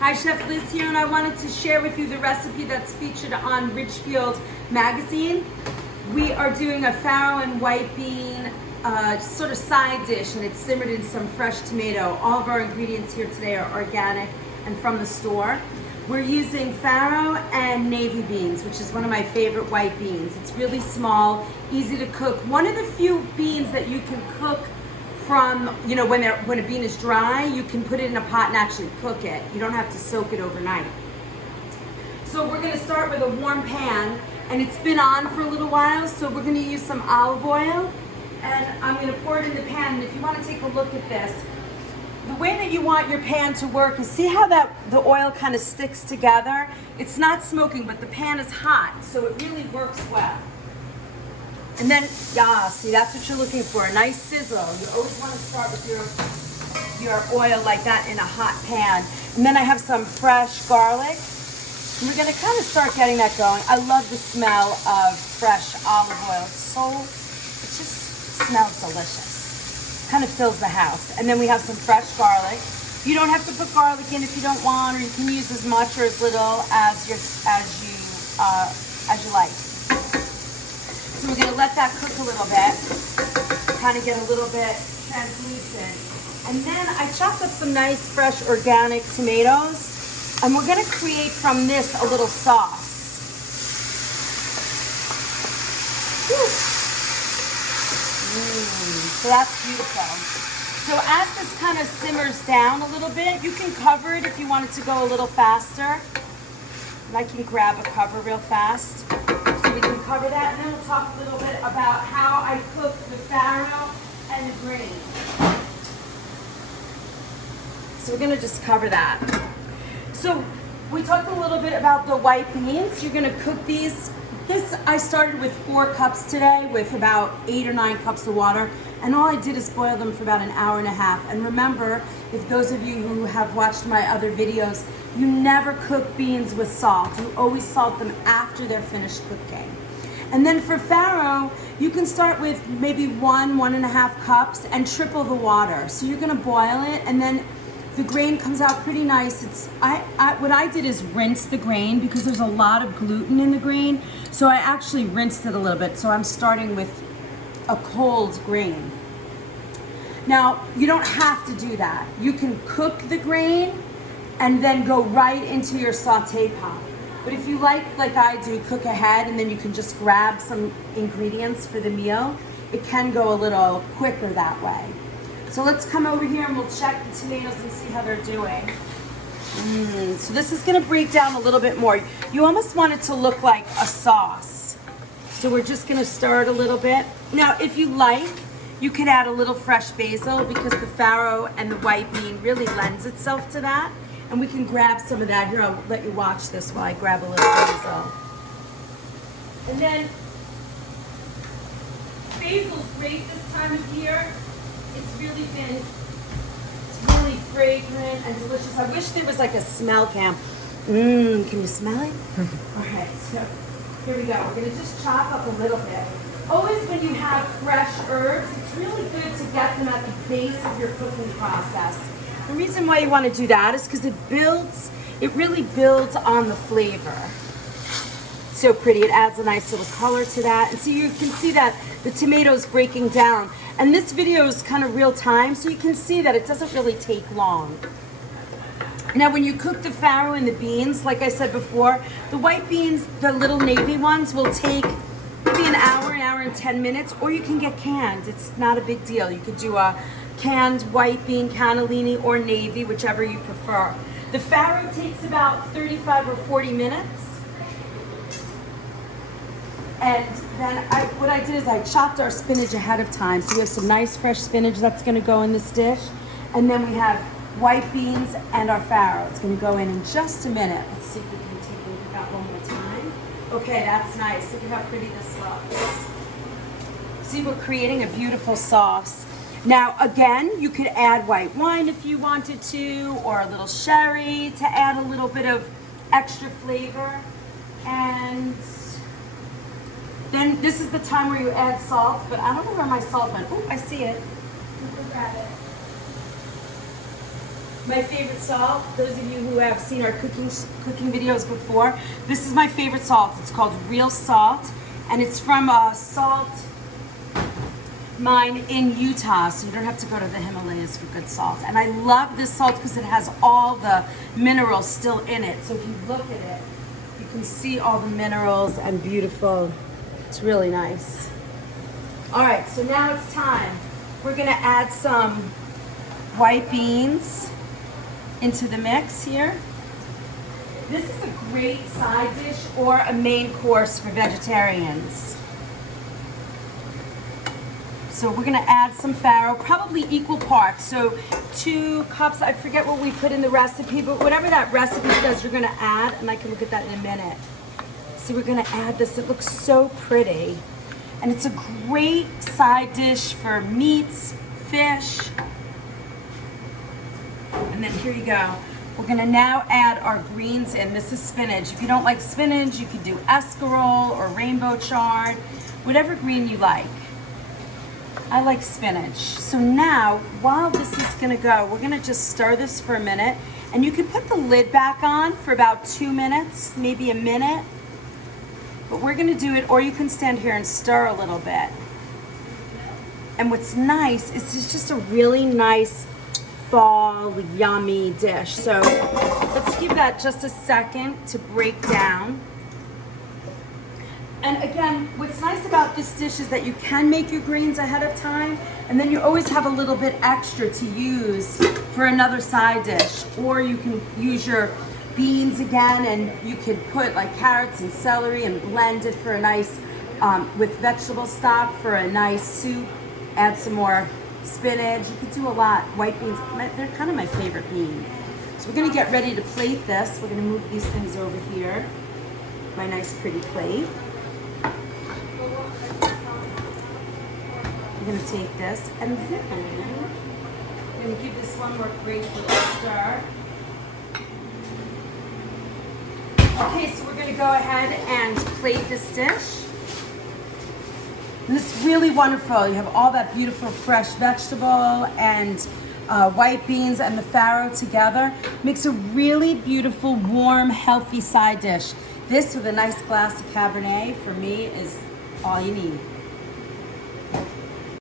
Hi, Chef Liz here, and I wanted to share with you the recipe that's featured on Richfield magazine. We are doing a farro and white bean sort of side dish, and it's simmered in some fresh tomato. All of our ingredients here today are organic and from the store. We're using farro and navy beans, which is one of my favorite white beans. It's really small, easy to cook. One of the few beans that you can cook from, you know, when a bean is dry, you can put it in a pot and actually cook it. You don't have to soak it overnight. So we're gonna start with a warm pan, and it's been on for a little while, so we're gonna use some olive oil, and I'm gonna pour it in the pan. And if you wanna take a look at this, the way that you want your pan to work is, see how the oil kind of sticks together? It's not smoking, but the pan is hot, so it really works well. And then, yeah, see, that's what you're looking for, a nice sizzle. You always want to start with your oil like that in a hot pan. And then I have some fresh garlic. And we're gonna kind of start getting that going. I love the smell of fresh olive oil. It just smells delicious. Kind of fills the house. And then we have some fresh garlic. You don't have to put garlic in if you don't want, or you can use as much or as little as you like. So we're gonna let that cook a little bit, kind of get a little bit translucent. And then I chopped up some nice fresh organic tomatoes, and we're gonna create from this a little sauce. So that's beautiful. So as this kind of simmers down a little bit, you can cover it if you want it to go a little faster. And I can grab a cover real fast. So we can cover that, and then we'll talk a little bit about how I cook the farro and the grain. So we're gonna just cover that. So we talked a little bit about the white beans. You're gonna cook these. I started with 4 cups today with about 8 or 9 cups of water, and all I did is boil them for about an hour and a half. And remember, if those of you who have watched my other videos, you never cook beans with salt. You always salt them after they're finished cooking. And then for farro, you can start with maybe 1.5 cups and triple the water. So you're gonna boil it, and then the grain comes out pretty nice. What I did is rinse the grain because there's a lot of gluten in the grain. So I actually rinsed it a little bit. So I'm starting with a cold grain. Now, you don't have to do that. You can cook the grain and then go right into your saute pot. But if you like I do, cook ahead, and then you can just grab some ingredients for the meal, it can go a little quicker that way. So let's come over here and we'll check the tomatoes and see how they're doing. So this is gonna break down a little bit more. You almost want it to look like a sauce. So we're just gonna stir it a little bit. Now, if you like, you could add a little fresh basil, because the farro and the white bean really lends itself to that. And we can grab some of that. Here, I'll let you watch this while I grab a little basil. And then, basil's great this time of year. It's really fragrant and delicious. I wish there was like a smell cam. Can you smell it? All right, so here we go. We're gonna just chop up a little bit. Always when you have fresh herbs, it's really good to get them at the base of your cooking process. The reason why you want to do that is because it really builds on the flavor. So pretty, it adds a nice little color to that. And so you can see that the tomatoes breaking down. And this video is kind of real time, so you can see that it doesn't really take long. Now when you cook the farro and the beans, like I said before, the white beans, the little navy ones, will take maybe an hour and 10 minutes, or you can get canned. It's not a big deal. You could do a canned white bean cannellini or navy, whichever you prefer. The farro takes about 35 or 40 minutes. And then what I did is I chopped our spinach ahead of time. So we have some nice fresh spinach that's gonna go in this dish. And then we have white beans and our farro. It's gonna go in just a minute. Let's see if we can take a look at that one more time. Okay, that's nice. Look at how pretty this looks. See, we're creating a beautiful sauce. Now, again, you could add white wine if you wanted to, or a little sherry to add a little bit of extra flavor. And then this is the time where you add salt, but I don't know where my salt went. Oh, I see it. Let me grab it. My favorite salt, those of you who have seen our cooking videos before, this is my favorite salt. It's called Real Salt, and it's from a salt mine in Utah, so you don't have to go to the Himalayas for good salt. And I love this salt because it has all the minerals still in it. So if you look at it, you can see all the minerals and beautiful. It's really nice. All right, so now it's time. We're gonna add some white beans into the mix here. This is a great side dish or a main course for vegetarians. So we're gonna add some farro, probably equal parts. So 2 cups, I forget what we put in the recipe, but whatever that recipe says you're gonna add, and I can look at that in a minute. So we're gonna add this, it looks so pretty. And it's a great side dish for meats, fish. And then here you go. We're gonna now add our greens in. This is spinach. If you don't like spinach, you could do escarole or rainbow chard, whatever green you like. I like spinach. So now, while this is gonna go, we're gonna just stir this for a minute. And you can put the lid back on for about 2 minutes, maybe a minute. But we're gonna do it, or you can stand here and stir a little bit. And what's nice is it's just a really nice fall yummy dish. So let's give that just a second to break down. And again, what's nice about this dish is that you can make your greens ahead of time, and then you always have a little bit extra to use for another side dish. Or you can use your beans again, and you could put like carrots and celery and blend it for a nice, with vegetable stock for a nice soup. Add some more spinach. You could do a lot. White beans, they're kind of my favorite bean. So we're gonna get ready to plate this. We're gonna move these things over here. My nice pretty plate. I'm gonna take this and then I'm gonna give this one more great little stir. Okay, so we're gonna go ahead and plate this dish. And it's really wonderful. You have all that beautiful fresh vegetable and white beans and the farro together. Makes a really beautiful, warm, healthy side dish. This with a nice glass of Cabernet, for me, is all you need.